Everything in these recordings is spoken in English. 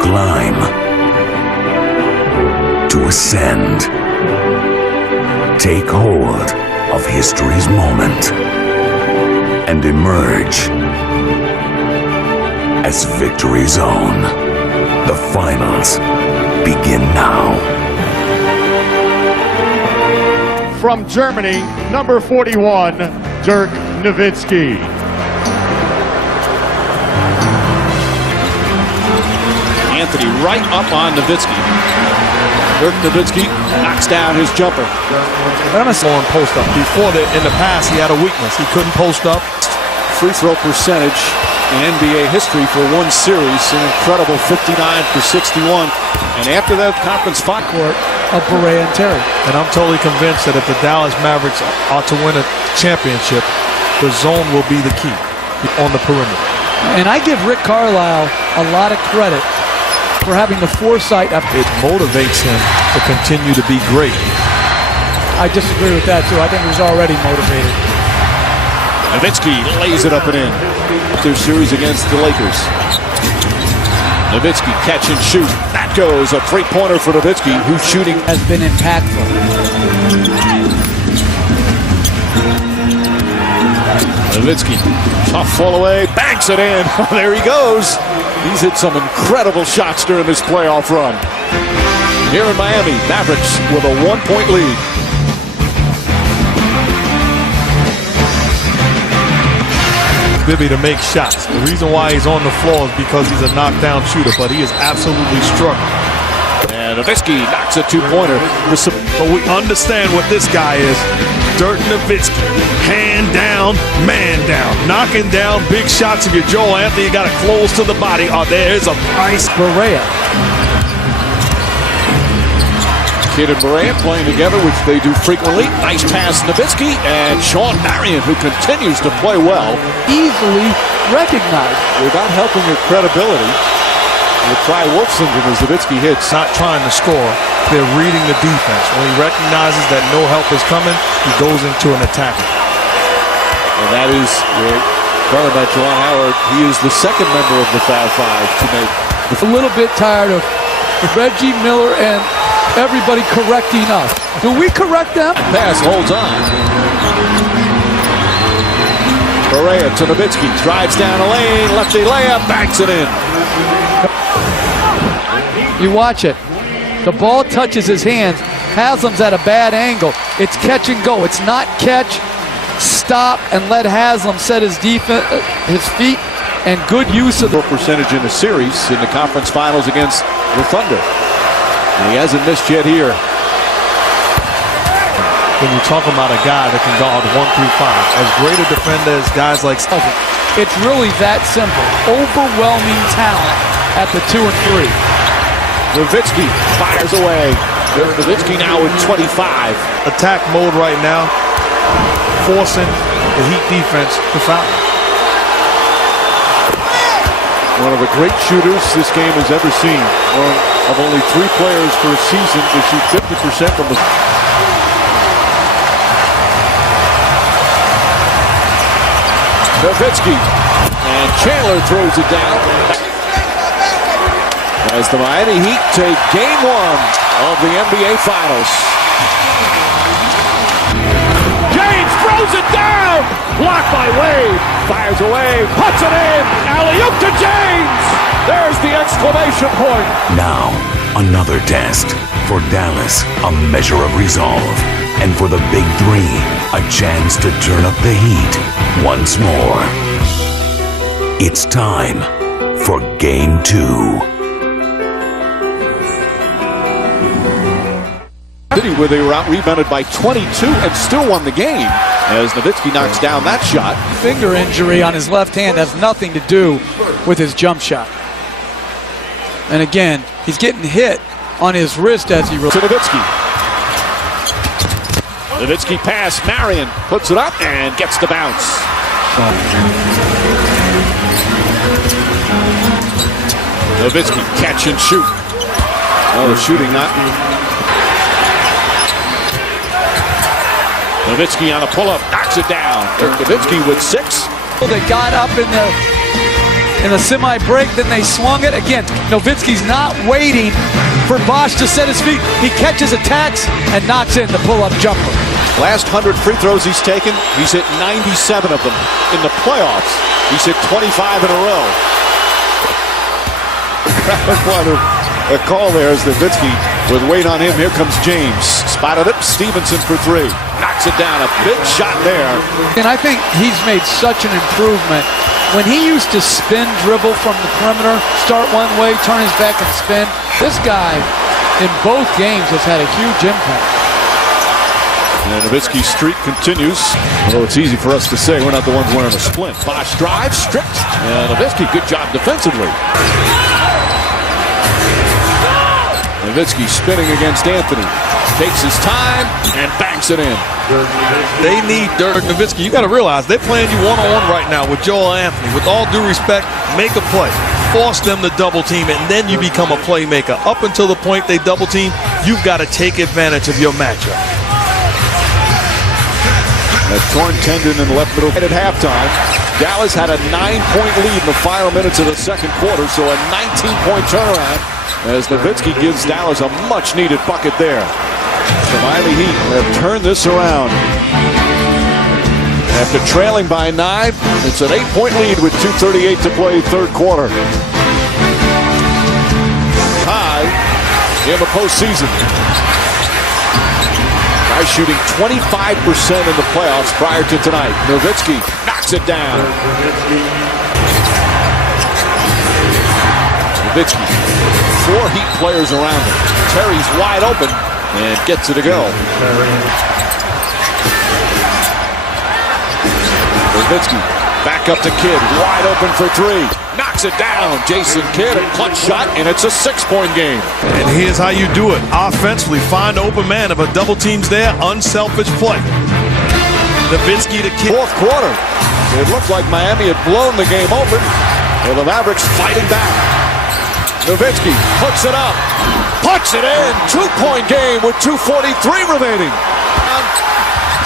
climb, to ascend, take hold of history's moment, and emerge as victory's own. The finals begin now. From Germany, number 41, Dirk Nowitzki. Anthony right up on Nowitzki. Dirk Nowitzki knocks down his jumper. Dennis on post up. Before that, in the past, he had a weakness. He couldn't post up. Free throw percentage in NBA history for one series, an incredible 59 for 61. And after that conference final court of Barea and Terry. And I'm totally convinced that if the Dallas Mavericks are to win a championship, the zone will be the key on the perimeter. And I give Rick Carlisle a lot of credit for having the foresight. It motivates him to continue to be great. I disagree with that too. I think he was already motivated. Nowitzki lays it up and in. Their series against the Lakers. Nowitzki catch and shoot. That goes a three-pointer for Nowitzki, who's shooting. Has been impactful. Nowitzki, tough fall away, banks it in. There he goes. He's hit some incredible shots during this playoff run. Here in Miami, Mavericks with a 1-point lead. Bibby to make shots. The reason why he's on the floor is because he's a knockdown shooter, but he is absolutely struggling. And Nowitzki knocks a two-pointer. But we understand what this guy is. Dirk Nowitzki, hand down, man down, knocking down big shots. If you're Joel Anthony, you got to close to the body. Oh, there's a price. Barea. Kidd and Barea playing together, which they do frequently. Nice pass, Nowitzki, and Sean Marion, who continues to play well. Easily recognized. Without helping your credibility, we'll try Wolf syndrome as Nowitzki hits. Not trying to score, they're reading the defense. When he recognizes that no help is coming, he goes into an attack. And that is, talking about Juwan Howard, he is the second member of the Fab Five to make. A little bit tired of Reggie Miller and everybody correcting us. Do we correct them? Pass holds on. Barea to Nowitzki, drives down a lane, lefty layup, banks it in. You watch it. The ball touches his hands. Haslam's at a bad angle. It's catch and go. It's not catch, stop, and let Haslam set his defense, his feet, and good use of the percentage in the series in the conference finals against the Thunder. And he hasn't missed yet here. When you talk about a guy that can guard 1 through 5, as great a defender as guys like Stephen. It's really that simple. Overwhelming talent at the 2 and 3. Nowitzki fires away. Nowitzki now with 25. Attack mode right now, forcing the Heat defense to foul. One of the great shooters this game has ever seen. One of only 3 players per season to shoot 50% from the... Nowitzki, and Chandler throws it down. As the Miami Heat take game 1 of the NBA Finals. James throws it down! Blocked by Wade. Fires away, puts it in. Alley-oop to James! There's the exclamation point. Now, another test. For Dallas, a measure of resolve. And for the Big Three, a chance to turn up the heat once more. It's time for Game 2. Where they were out-rebounded by 22 and still won the game as Nowitzki knocks down that shot. Finger injury on his left hand has nothing to do with his jump shot. And again, he's getting hit on his wrist as he... To Nowitzki. Nowitzki pass, Marion puts it up and gets the bounce. Nowitzki catch and shoot. Oh, the shooting not... Nowitzki on a pull-up, knocks it down. Dirk Nowitzki with 6. They got up in the in the semi-break. Then they swung it. Again, Nowitzki's not waiting for Bosch to set his feet. He catches, attacks, and knocks in the pull-up jumper. Last 100 free throws he's taken, he's hit 97 of them. In the playoffs, he's hit 25 in a row. A call there as Nowitzki with weight on him. Here comes James. Spotted it. Stevenson for three. Knocks it down. A big shot there. And I think he's made such an improvement. When he used to spin dribble from the perimeter, start one way, turn his back and spin, this guy in both games has had a huge impact. And Nowitzki's streak continues. Although it's easy for us to say we're not the ones wearing a splint. Bosch drives, stripped. And Nowitzki, good job defensively. Nowitzki spinning against Anthony. Takes his time and banks it in. They need Dirk Nowitzki. You got to realize they're playing you one-on-one right now with Joel Anthony. With all due respect, make a play. Force them to double team, and then you become a playmaker. Up until the point they double team, you've got to take advantage of your matchup. A torn tendon in the left middle. At halftime, Dallas had a 9-point lead in the final minutes of the second quarter, so a 19-point turnaround as Nowitzki gives Dallas a much-needed bucket there. The Miami Heat have turned this around. After trailing by 9, it's an 8-point lead with 2:38 to play third quarter. High in the postseason. Guys shooting 25% in the playoffs prior to tonight. Nowitzki knocks it down. Nowitzki, 4 Heat players around him. Terry's wide open and gets it to go. Nowitzki back up to Kidd, wide open for 3. Knocks it down. Jason Kidd, a clutch shot, and it's a 6-point game. And here's how you do it. Offensively, find the open man. If a double team's there, unselfish play. Nowitzki to Kidd. Fourth quarter. It looked like Miami had blown the game open. Well, the Mavericks fighting back. Nowitzki hooks it up. Puts it in. 2-point game with 2:43 remaining.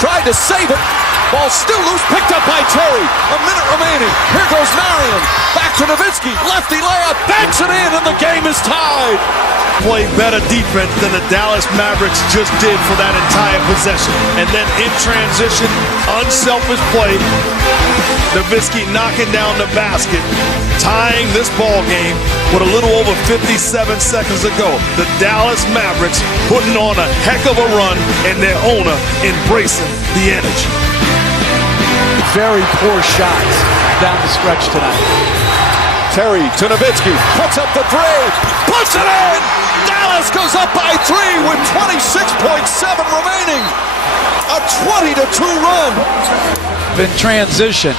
Tried to save it. Ball still loose, picked up by Terry. A minute remaining. Here goes Marion. Back to Nowitzki. Lefty layup. Banks it in, and the game is tied. Play better defense than the Dallas Mavericks just did for that entire possession. And then in transition, unselfish play. Nowitzki knocking down the basket, tying this ball game with a little over 57 seconds to go. The Dallas Mavericks putting on a heck of a run, and their owner embracing the energy. Very poor shots down the stretch tonight. Terry to Nowitzki, puts up the 3, puts it in! Dallas goes up by 3 with 26.7 remaining. A 20-2 run. In transition.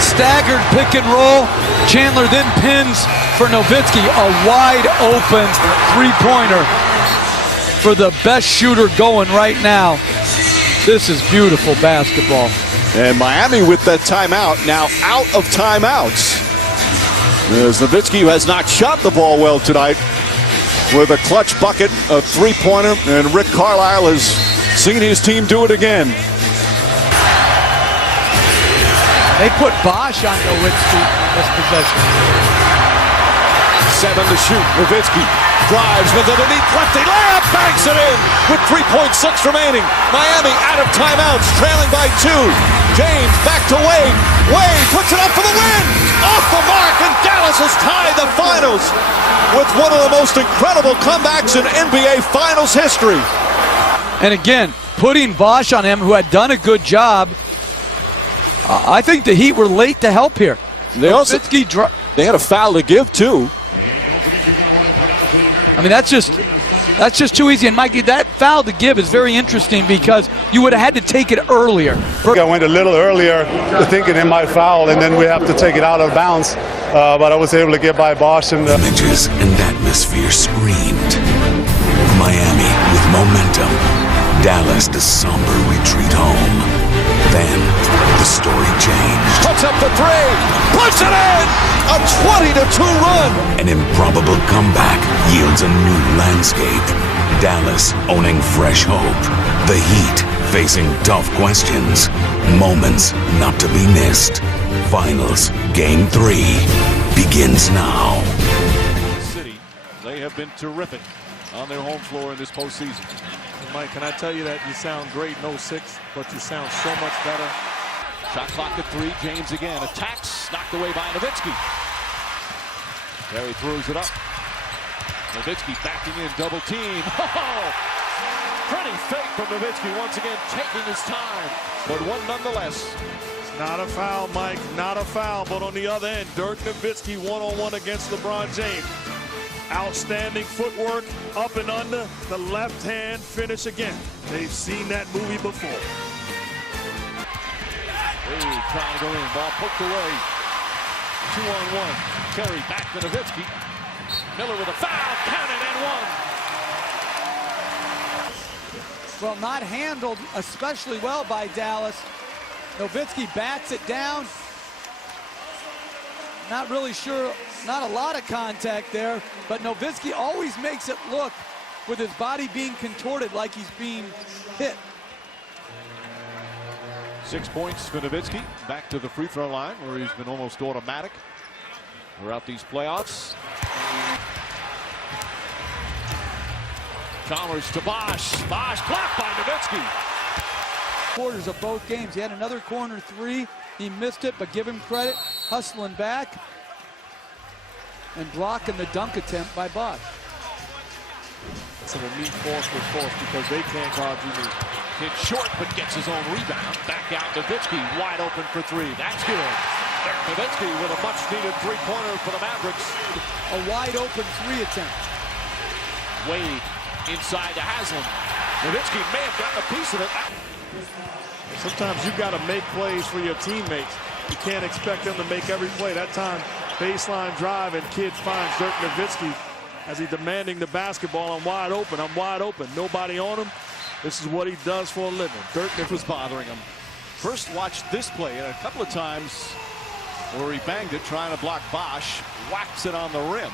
Staggered pick and roll. Chandler then pins for Nowitzki. A wide open three-pointer for the best shooter going right now. This is beautiful basketball. And Miami with that timeout, now out of timeouts. As Nowitzki, who has not shot the ball well tonight, with a clutch bucket, a three-pointer, and Rick Carlisle has seen his team do it again. They put Bosch on Nowitzki in this possession. 7 to shoot. Nowitzki drives with it underneath lefty layup, banks it in with 3.6 remaining. Miami out of timeouts, trailing by 2. James back to Wade. Wade puts it up for the win. Off the mark, and Dallas has tied the finals with one of the most incredible comebacks in NBA Finals history. And again, putting Bosch on him, who had done a good job. I think the Heat were late to help here. They also they had a foul to give too. I mean, that's just too easy. And Mikey, that foul to give is very interesting because you would have had to take it earlier. I went a little earlier thinking it might foul, and then we have to take it out of bounds. But I was able to get by Bosch. And images and atmosphere screamed. Miami with momentum. Dallas the somber retreat home. Then the story changed. Puts up the 3, puts it in! A 20-2 run! An improbable comeback yields a new landscape. Dallas owning fresh hope. The Heat facing tough questions. Moments not to be missed. Finals Game 3 begins now. City, they have been terrific on their home floor in this postseason. Mike, can I tell you that you sound great in 06, but you sound so much better. Shot clock at 3. James again attacks, knocked away by Nowitzki. Terry throws it up. Nowitzki backing in, double team. Oh, pretty fake from Nowitzki, once again taking his time, but one nonetheless. Not a foul, Mike, not a foul, but on the other end, Dirk Nowitzki one-on-one against LeBron James. Outstanding footwork, up and under, the left hand finish again. They've seen that movie before. Wade trying to go in, ball poked away. 2-on-1, Terry back to Nowitzki. Miller with a foul, counted and one. Well, not handled especially well by Dallas. Nowitzki bats it down. Not really sure, not a lot of contact there, but Nowitzki always makes it look with his body being contorted like he's being hit. 6 points for Nowitzki, back to the free throw line where he's been almost automatic throughout these playoffs. Chalmers to Bosch. Bosch blocked by Nowitzki. Quarters of both games. He had another corner 3. He missed it, but give him credit. Hustling back and blocking the dunk attempt by Bosch. Some of meet force with force because they can't guard you. Hit short, but gets his own rebound. Back out Nowitzki, wide open for 3. That's good. Nowitzki with a much-needed three-pointer for the Mavericks. A wide open 3 attempt. Wade inside to Haslam. Nowitzki may have gotten a piece of it. Sometimes you've got to make plays for your teammates. You can't expect them to make every play. That time, baseline drive, and Kidd finds Dirk Nowitzki as he's demanding the basketball. I'm wide open. I'm wide open. Nobody on him. This is what he does for a living. Dirk was bothering him. First watched this play, and a couple of times where he banged it trying to block Bosch, whacks it on the rim.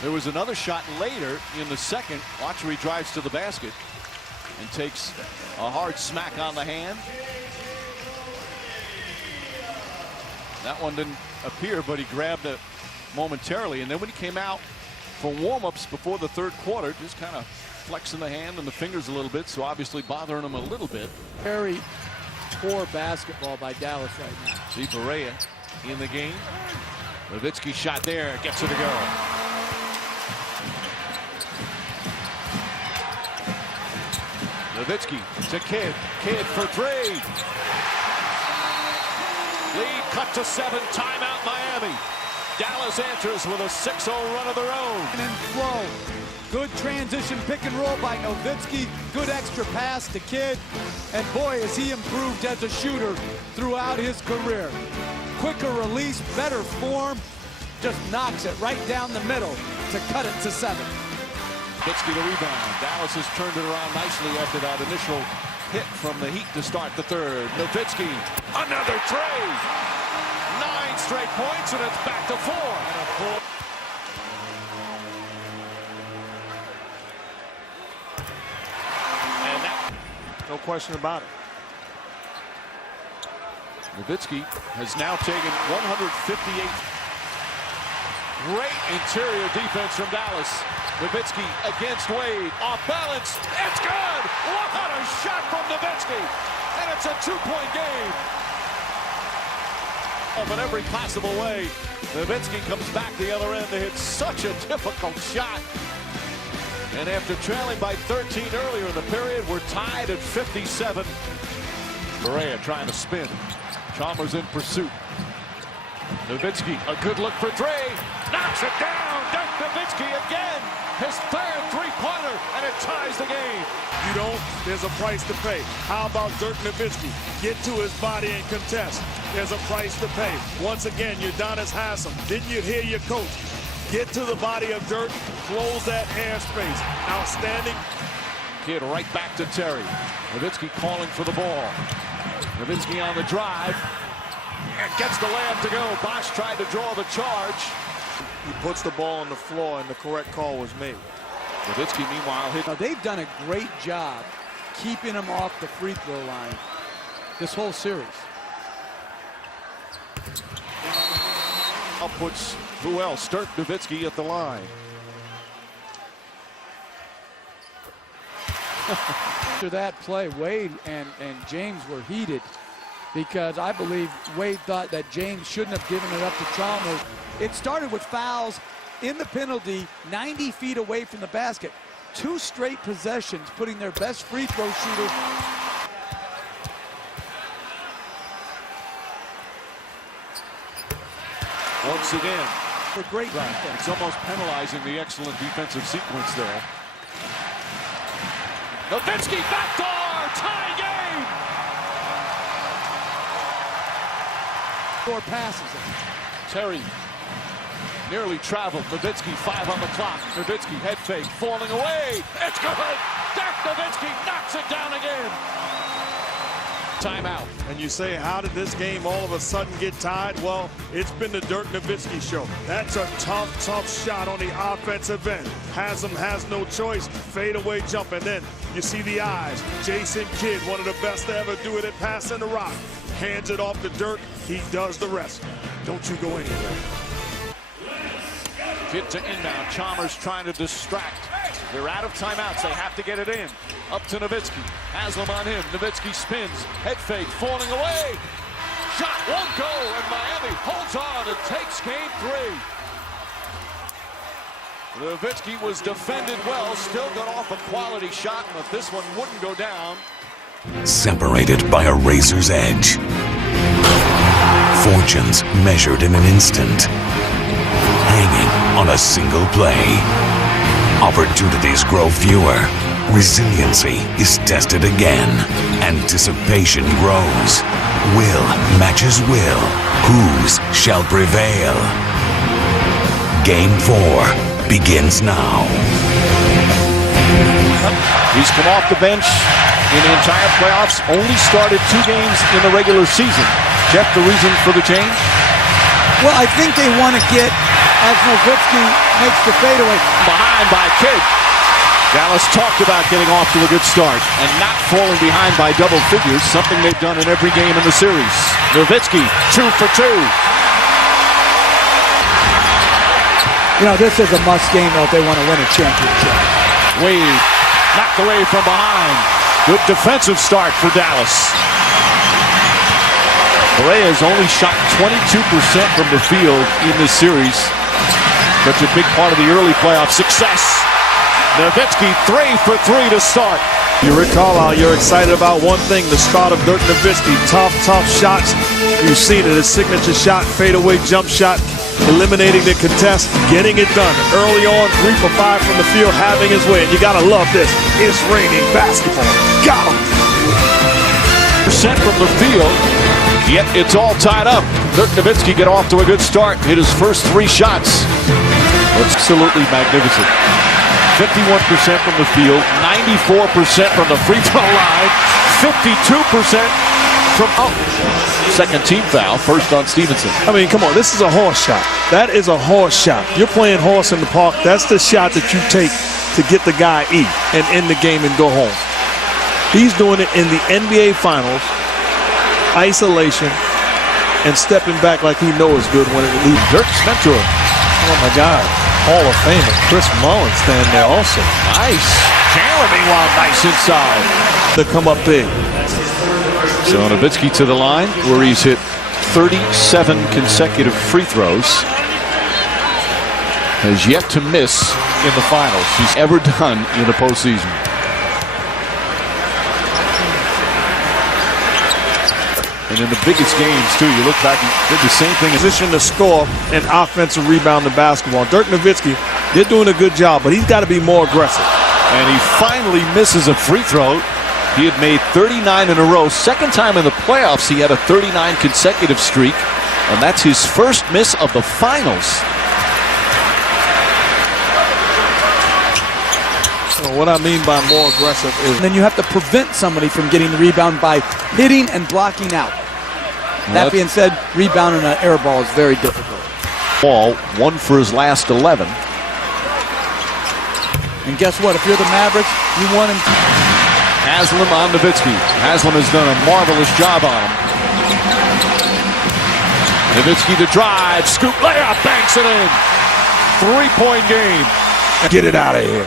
There was another shot later in the second. Watch where he drives to the basket and takes a hard smack on the hand. That one didn't appear, but he grabbed it momentarily. And then when he came out for warm-ups before the third quarter, just kind of flexing the hand and the fingers a little bit, so obviously bothering him a little bit. Very poor basketball by Dallas right now. See Barea in the game. Nowitzki shot there, gets it to go. Nowitzki to Kidd. Kidd for 3. Lead cut to 7. Timeout Miami. Dallas answers with a 6-0 run of their own. And flow. Good transition pick and roll by Nowitzki. Good extra pass to Kidd. And boy, has he improved as a shooter throughout his career. Quicker release, better form. Just knocks it right down the middle to cut it to 7. Nowitzki to rebound. Dallas has turned it around nicely after that initial hit from the Heat to start the third. Nowitzki, another tray. 9 straight points, and it's back to 4. And that, No question about it. Nowitzki has now taken 158. Great interior defense from Dallas. Nowitzki against Wade, off balance, it's good! What a shot from Nowitzki! And it's a 2-point game. In every possible way, Nowitzki comes back the other end to hit such a difficult shot. And after trailing by 13 earlier in the period, we're tied at 57. Barea trying to spin. Chalmers in pursuit. Nowitzki, a good look for 3. Knocks it down. Dirk Nowitzki again. His third three-pointer, and it ties the game. You don't, there's a price to pay. How about Dirk Nowitzki? Get to his body and contest. There's a price to pay. Once again, Udonis Haslem. Didn't you hear your coach? Get to the body of Dirk, close that airspace. Outstanding. Kidd right back to Terry. Nowitzki calling for the ball. Nowitzki on the drive. And gets the layup to go. Bosch tried to draw the charge. He puts the ball on the floor, and the correct call was made. Nowitzki, meanwhile, hit. Now, they've done a great job keeping him off the free throw line this whole series. Outputs who else? Dirk Nowitzki at the line. After that play, Wade and James were heated because I believe Wade thought that James shouldn't have given it up to Chalmers. It started with fouls in the penalty, 90 feet away from the basket. 2 straight possessions, putting their best free throw shooter. Once again, For great defense. it's almost penalizing the excellent defensive sequence there. Nowitzki backdoor, tie game. 4 passes. Terry nearly traveled. Nowitzki 5 on the clock. Nowitzki head fake, falling away. It's good. Dirk Nowitzki knocks it down again. Timeout. And you say, how did this game all of a sudden get tied? Well, it's been the Dirk Nowitzki show. That's a tough shot on the offensive end. Haslam has no choice. Fadeaway jump, and then you see the eyes. Jason Kidd, one of the best to ever do it at passing the rock. Hands it off to Dirk. He does the rest. Don't you go anywhere. Kidd to inbound. Chalmers trying to distract. They're out of timeouts. They have to get it in. Up to Nowitzki. Haslam on him. Nowitzki spins. Head fake. Falling away. Shot won't go. And Miami holds on and takes game 3. Nowitzki was defended well. Still got off a quality shot. But this one wouldn't go down. Separated by a razor's edge. Fortunes measured in an instant. Hanging on a single play. Opportunities grow fewer. Resiliency is tested again. Anticipation grows. Will matches will. Whose shall prevail? Game 4 begins now. He's come off the bench in the entire playoffs. Only started 2 games in the regular season. Jeff, the reason for the change? Well, I think they want to get, as Nowitzki makes the fadeaway. Behind by Kidd. Dallas talked about getting off to a good start and not falling behind by double figures, something they've done in every game in the series. Nowitzki, 2 for 2. You know, this is a must game though if they want to win a championship. Wade knocked away from behind. Good defensive start for Dallas. Correa has only shot 22% from the field in this series. Such a big part of the early playoff success. Nowitzki 3 for 3 to start. You recall how you're excited about one thing, the start of Dirk Nowitzki. Tough shots. You've seen it, his signature shot, fadeaway jump shot, eliminating the contest, getting it done. Early on, 3 for 5 from the field, having his way. And you gotta love this. It's raining basketball. Got him. Percent from the field, yet it's all tied up. Dirk Nowitzki get off to a good start. Hit his first 3 shots. Absolutely magnificent. 51% from the field, 94% from the free throw line, 52% from second team foul, first on Stevenson. I mean, come on, this is a horse shot. That is a horse shot. You're playing horse in the park. That's the shot that you take to get the guy E and end the game and go home. He's doing it in the NBA Finals, isolation, and stepping back like he knows good when it leaves. Dirk's mentor. Oh my God, Hall of Famer Chris Mullin standing there also. Nice. Jeremy Wall, nice inside. To come up big. So Nowitzki to the line where he's hit 37 consecutive free throws. Has yet to miss in the finals. He's ever done in the postseason. And in the biggest games, too, you look back, he did the same thing. Position to score and offensive rebound to basketball. Dirk Nowitzki, they're doing a good job, but he's got to be more aggressive. And he finally misses a free throw. He had made 39 in a row. Second time in the playoffs, he had a 39 consecutive streak. And that's his first miss of the finals. So what I mean by more aggressive is... And then you have to prevent somebody from getting the rebound by hitting and blocking out. That being said, rebounding an air ball is very difficult. Ball, 1 for his last 11. And guess what? If you're the Mavericks, you want him to... Haslam on Nowitzki. Haslam has done a marvelous job on him. Nowitzki to drive, scoop layup, banks it in. 3-point game. Get it out of here.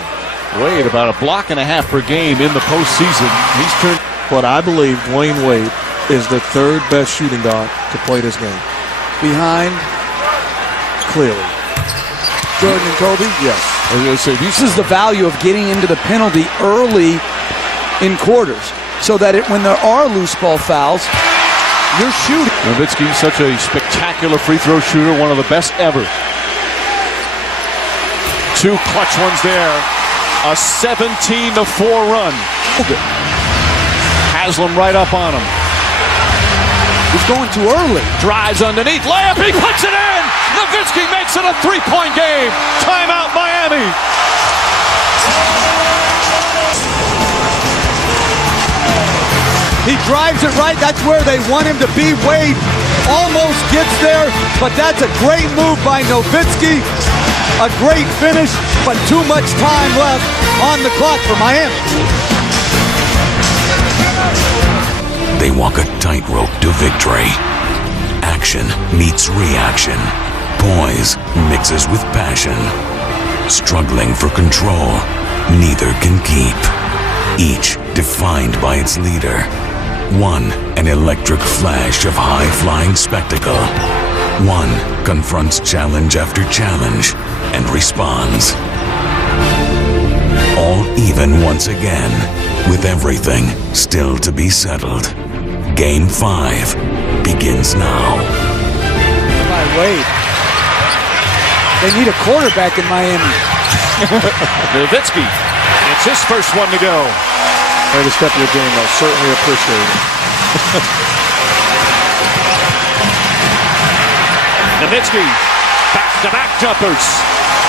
Wade about a block and a half per game in the postseason. He's turned. But I believe Dwayne Wade is the third best shooting guard to play this game. Behind Clearly. Jordan and Kobe? Yes. I was going to say, This is the value of getting into the penalty early in quarters so that when there are loose ball fouls, you're shooting. Nowitzki, such a spectacular free throw shooter, one of the best ever. 2 clutch ones there. A 17-4 run. Haslam right up on him. He's going too early. Drives underneath, layup, he puts it in! Nowitzki makes it a 3-point game. Timeout, Miami. He drives it right. That's where they want him to be. Wade almost gets there, but that's a great move by Nowitzki. A great finish, but too much time left on the clock for Miami. They walk a tightrope to victory. Action meets reaction. Poise mixes with passion. Struggling for control, neither can keep. Each defined by its leader. One, an electric flash of high-flying spectacle. One confronts challenge after challenge and responds. All even once again, with everything still to be settled. Game 5 begins now. By Wade. They need a quarterback in Miami. Nowitzki, it's his first one to go. Way to step your game up. Certainly appreciate it. Nowitzki, back-to-back jumpers.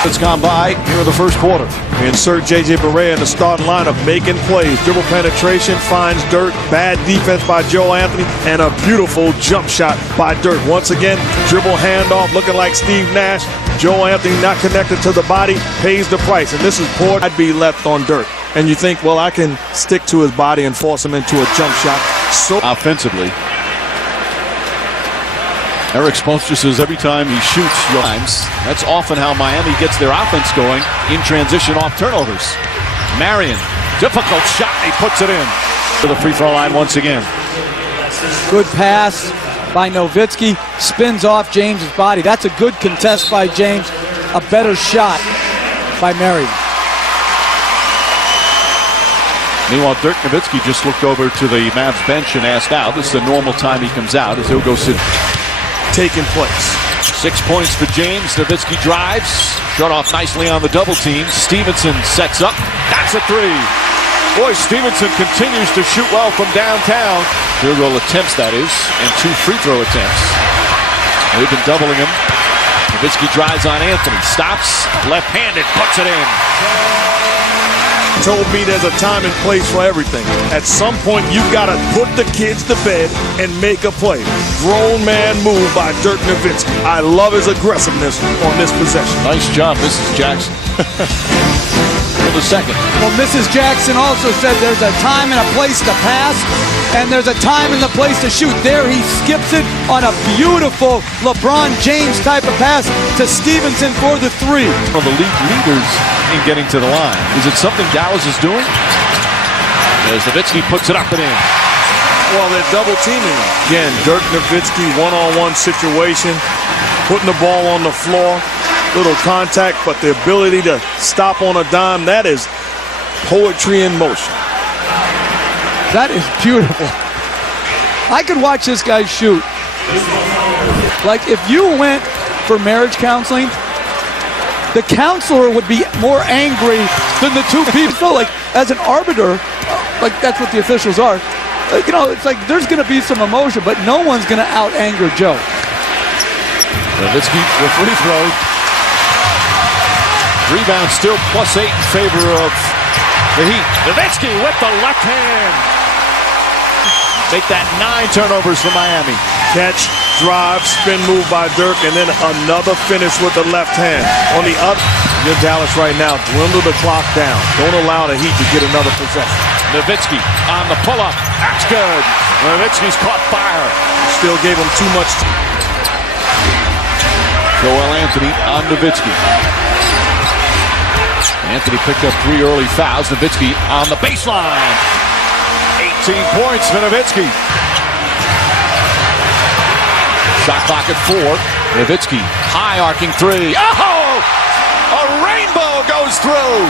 It's gone by here in the first quarter. We insert J.J. Barea in the starting lineup, making plays. Dribble penetration, finds Dirk. Bad defense by Joe Anthony, and a beautiful jump shot by Dirk. Once again, dribble handoff, looking like Steve Nash. Joe Anthony not connected to the body, pays the price. And this is poor. I'd be left on Dirk. And you think, well, I can stick to his body and force him into a jump shot. So offensively, Eric Spoelstra says every time he shoots, that's often how Miami gets their offense going in transition off turnovers. Marion, difficult shot, he puts it in. To the free throw line once again. Good pass by Nowitzki, spins off James's body. That's a good contest by James. A better shot by Marion. Meanwhile, Dirk Nowitzki just looked over to the Mavs bench and asked out. This is the normal time he comes out as he'll go sit. Taking place. 6 points for James. Nowitzki drives. Shut off nicely on the double team. Stevenson sets up. That's a 3. Boy, Stevenson continues to shoot well from downtown. Field goal attempts, that is, and 2 free throw attempts. They've been doubling him. Nowitzki drives on Anthony. Stops. Left-handed. Puts it in. Told me there's a time and place for everything. At some point, you've got to put the kids to bed and make a play. Grown man move by Dirk Nowitzki. I love his aggressiveness on this possession. Nice job, Mrs. Jackson. For the second. Well, Mrs. Jackson also said there's a time and a place to pass, and there's a time and a place to shoot. There he skips it on a beautiful LeBron James type of pass to Stevenson for the 3. One of the league leaders in getting to the line. Is it something Dallas is doing? As Nowitzki puts it up and in. Well, they're double teaming him. Again, Dirk Nowitzki, one-on-one situation, putting the ball on the floor. Little contact, but the ability to stop on a dime, that is poetry in motion. That is beautiful. I could watch this guy shoot. Like, if you went for marriage counseling, the counselor would be more angry than the 2 people. So, like, as an arbiter, like, that's what the officials are. You know, it's like there's going to be some emotion, but no one's going to out-anger Joe. Nowitzki, the free throw. Rebound still +8 in favor of the Heat. Nowitzki with the left hand. Make that 9 turnovers for Miami. Catch, drive, spin move by Dirk, and then another finish with the left hand. On the other, you're Dallas right now. Dwindle the clock down. Don't allow the Heat to get another possession. Nowitzki on the pull-up. That's good. Nowitzki's caught fire. Still gave him too much. Joel Anthony on Nowitzki. Anthony picked up 3 early fouls. Nowitzki on the baseline. 18 points for Nowitzki. Shot clock at 4. Nowitzki, high arcing 3. Oh! A rainbow goes through.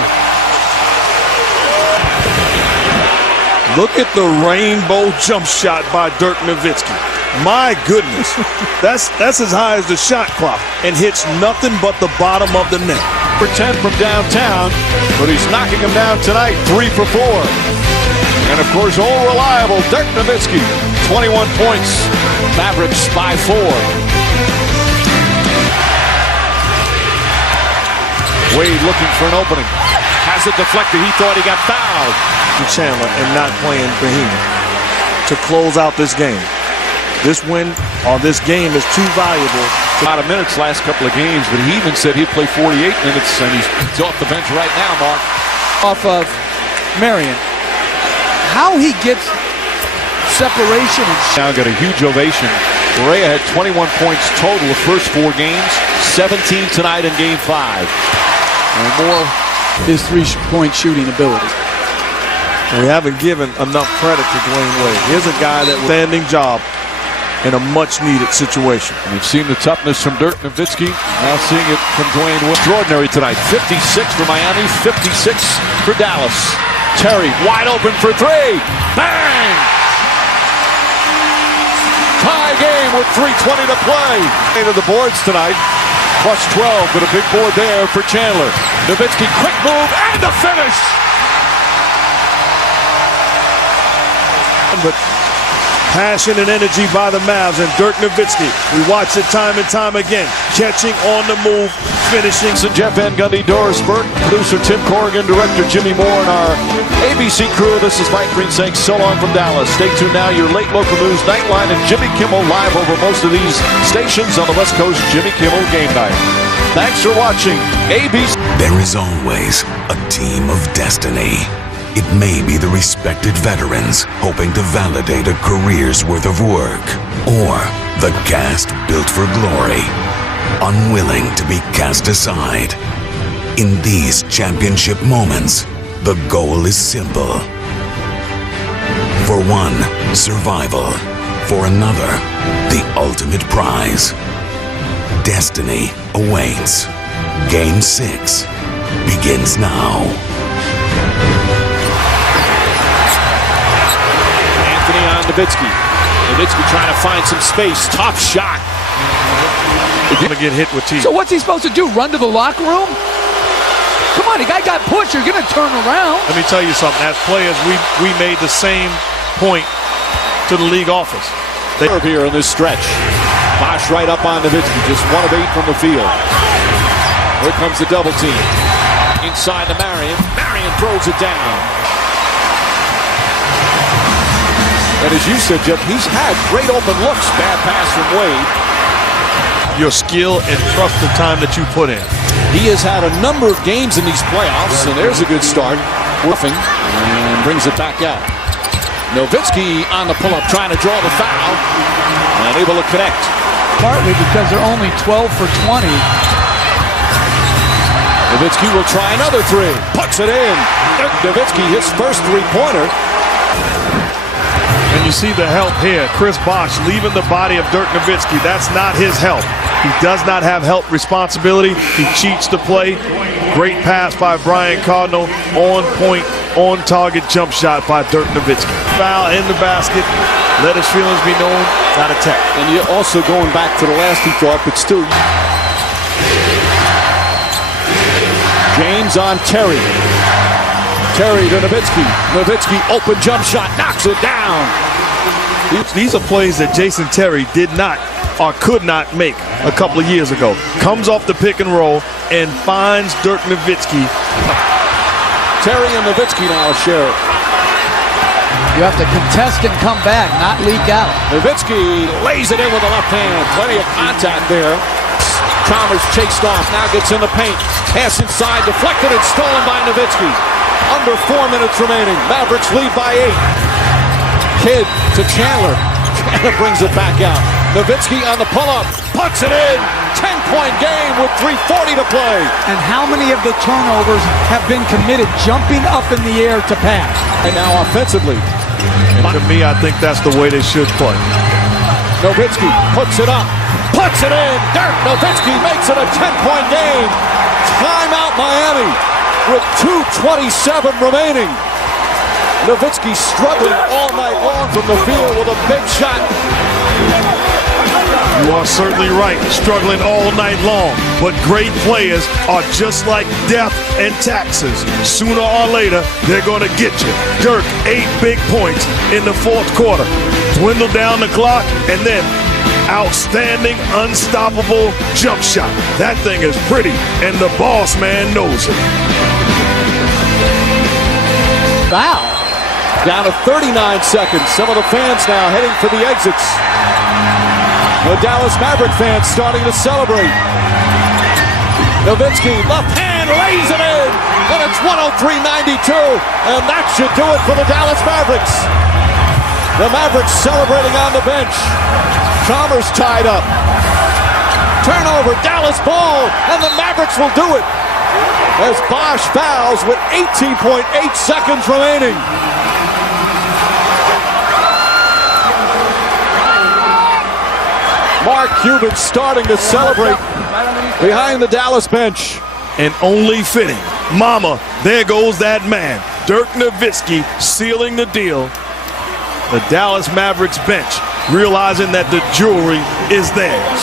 Look at the rainbow jump shot by Dirk Nowitzki. My goodness. That's as high as the shot clock and hits nothing but the bottom of the net. For 10 from downtown, but he's knocking him down tonight, 3 for 4. And of course, all reliable Dirk Nowitzki, 21 points. Mavericks by 4. Wade looking for an opening. Has it deflected. He thought he got fouled. Chandler and not playing for him to close out this game. This win or this game is too valuable. A lot of minutes last couple of games, but he even said he'd play 48 minutes, and he's off the bench right now, Mark. Off of Marion. How he gets separation and Now got a huge ovation. Correa had 21 points total the first 4 games, 17 tonight in Game 5. And more. his three-point shooting ability. We haven't given enough credit to Dwayne Wade. Here's a guy that was standing job in a much-needed situation. We've seen the toughness from Dirk Nowitzki. Now seeing it from Dwayne Wade. Extraordinary tonight. 56 for Miami, 56 for Dallas. Terry wide open for 3. Bang! Tie game with 3:20 to play. Into the boards tonight. Plus 12, but a big board there for Chandler. Nowitzki, quick move, and the finish! But passion and energy by the Mavs and Dirk Nowitzki. We watch it time and time again. Catching on the move, finishing. So Jeff Van Gundy, Doris Burke, producer Tim Corrigan, director Jimmy Moore, and our ABC crew. This is Mike Green saying so long from Dallas. Stay tuned now. Your late local news Nightline and Jimmy Kimmel live over most of these stations on the West Coast. Jimmy Kimmel Game Night. Thanks for watching ABC. There is always a team of destiny. It may be the respected veterans hoping to validate a career's worth of work, or the cast built for glory, unwilling to be cast aside. In these championship moments, the goal is simple. For one, survival. For another, the ultimate prize. Destiny awaits. Game 6 begins now. Nowitzki. Nowitzki trying to find some space. Tough shot. He's going to get hit with T. So what's he supposed to do? Run to the locker room? Come on, the guy got pushed. You're going to turn around. Let me tell you something. As players, we made the same point to the league office. They are here in this stretch. Bosch right up on Nowitzki. Just 1 of 8 from the field. Here comes the double team. Inside to Marion. Marion throws it down. And as you said, Jeff, he's had great open looks. Bad pass from Wade. Your skill and trust the time that you put in. He has had a number of games in these playoffs, and there's a good start. Roughing and brings it back out. Nowitzki on the pull-up, trying to draw the foul. Unable to connect. Partly because they're only 12 for 20. Nowitzki will try another 3. Puts it in. Nowitzki, his first 3-pointer. And you see the help here. Chris Bosh leaving the body of Dirk Nowitzki. That's not his help. He does not have help responsibility. He cheats the play. Great pass by Brian Cardinal. On point, on target jump shot by Dirk Nowitzki. Foul in the basket. Let his feelings be known. Not a tech. And you're also going back to the last he thought, but still. James on Terry. Terry to Nowitzki. Nowitzki, open jump shot, knocks it down. These are plays that Jason Terry did not or could not make a couple of years ago. Comes off the pick and roll and finds Dirk Nowitzki. Terry and Nowitzki now share it. You have to contest and come back, not leak out. Nowitzki lays it in with the left hand. Plenty of contact there. Chalmers chased off, now gets in the paint. Pass inside, deflected and stolen by Nowitzki. Under 4 minutes remaining. Mavericks lead by 8. Kidd to Chandler. Chandler brings it back out. Nowitzki on the pull-up. Puts it in. 10-point game with 3:40 to play. And how many of the turnovers have been committed jumping up in the air to pass? And now offensively, And to me, I think that's the way they should play. Nowitzki puts it up, puts it in. Dirk Nowitzki makes it a 10-point game. Timeout Miami with 2:27 remaining. Nowitzki struggling all night long from the field with a big shot. You are certainly right, struggling all night long. But great players are just like death and taxes. Sooner or later, they're going to get you. Dirk, 8 big points in the fourth quarter. Dwindle down the clock, and then outstanding, unstoppable jump shot. That thing is pretty, and the boss man knows it. Wow. Down to 39 seconds. Some of the fans now heading for the exits. The Dallas Maverick fans starting to celebrate. Nowitzki, left hand, lays it in, and it's 103-92, and that should do it for the Dallas Mavericks. The Mavericks celebrating on the bench. Chalmers tied up. Turnover, Dallas ball, and the Mavericks will do it. As Bosch fouls with 18.8 seconds remaining. Mark Cuban starting to celebrate behind the Dallas bench. And only fitting. Mama, there goes that man. Dirk Nowitzki sealing the deal. The Dallas Mavericks bench realizing that the jewelry is theirs.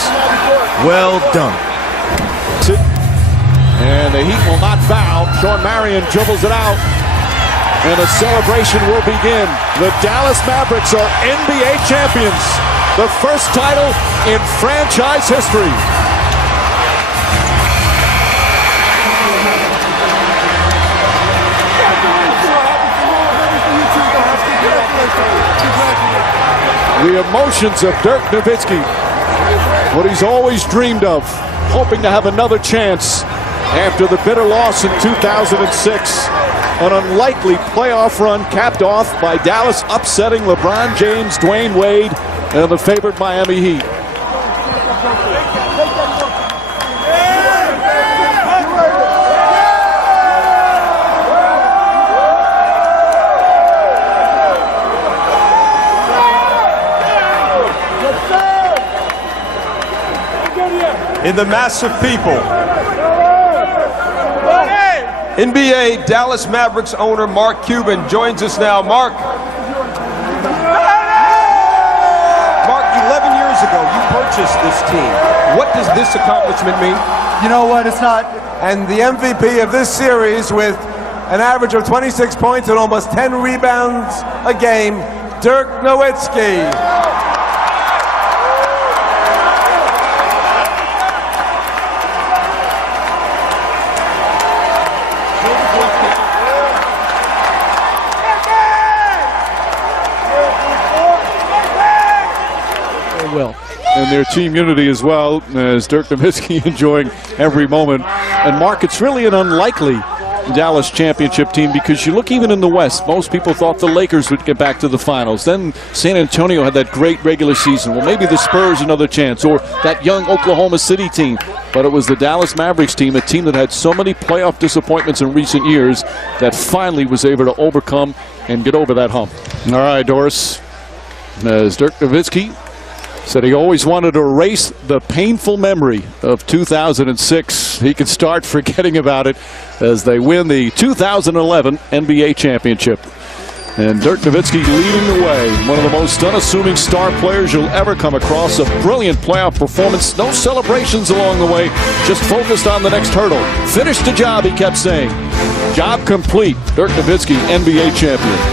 Well done. And the Heat will not foul. Sean Marion dribbles it out. And a celebration will begin. The Dallas Mavericks are NBA champions. The first title in franchise history. The emotions of Dirk Nowitzki. What he's always dreamed of. Hoping to have another chance after the bitter loss in 2006. An unlikely playoff run capped off by Dallas upsetting LeBron James, Dwayne Wade, and the favored Miami Heat. In the mass of people, NBA Dallas Mavericks owner Mark Cuban joins us now. Mark, 11 years ago you purchased this team. What does this accomplishment mean? You know what, it's not. And the MVP of this series with an average of 26 points and almost 10 rebounds a game, Dirk Nowitzki. Will. And their team unity as well, as Dirk Nowitzki enjoying every moment. And Mark, it's really an unlikely Dallas championship team because you look even in the West, most people thought the Lakers would get back to the finals. Then San Antonio had that great regular season. Well, maybe the Spurs another chance, or that young Oklahoma City team. But it was the Dallas Mavericks team, a team that had so many playoff disappointments in recent years, that finally was able to overcome and get over that hump. All right, Doris, as Dirk Nowitzki said he always wanted to erase the painful memory of 2006. He can start forgetting about it as they win the 2011 NBA championship. And Dirk Nowitzki leading the way. One of the most unassuming star players you'll ever come across. A brilliant playoff performance. No celebrations along the way. Just focused on the next hurdle. Finished the job, he kept saying. Job complete. Dirk Nowitzki, NBA champion.